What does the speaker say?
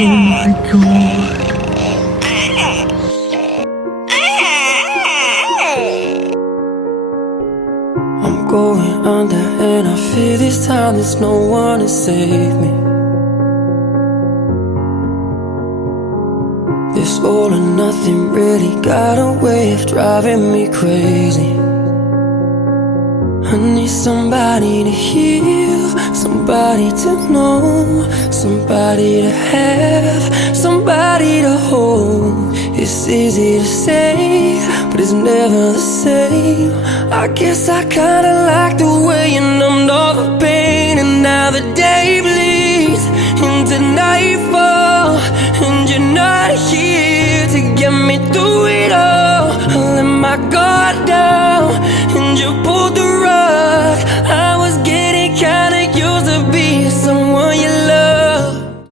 Oh my god. I'm going under and I feel this time there's no one to save me. This all or nothing really got a way of driving me crazy. I need somebody to heal, somebody to know, somebody to have, somebody to hold. It's easy to say, but it's never the same. I guess I kinda like the way you numbed all the pain. And now the day bleeds into nightfall, and you're not here to get me through it all. I let my guard down and you pulled the rug.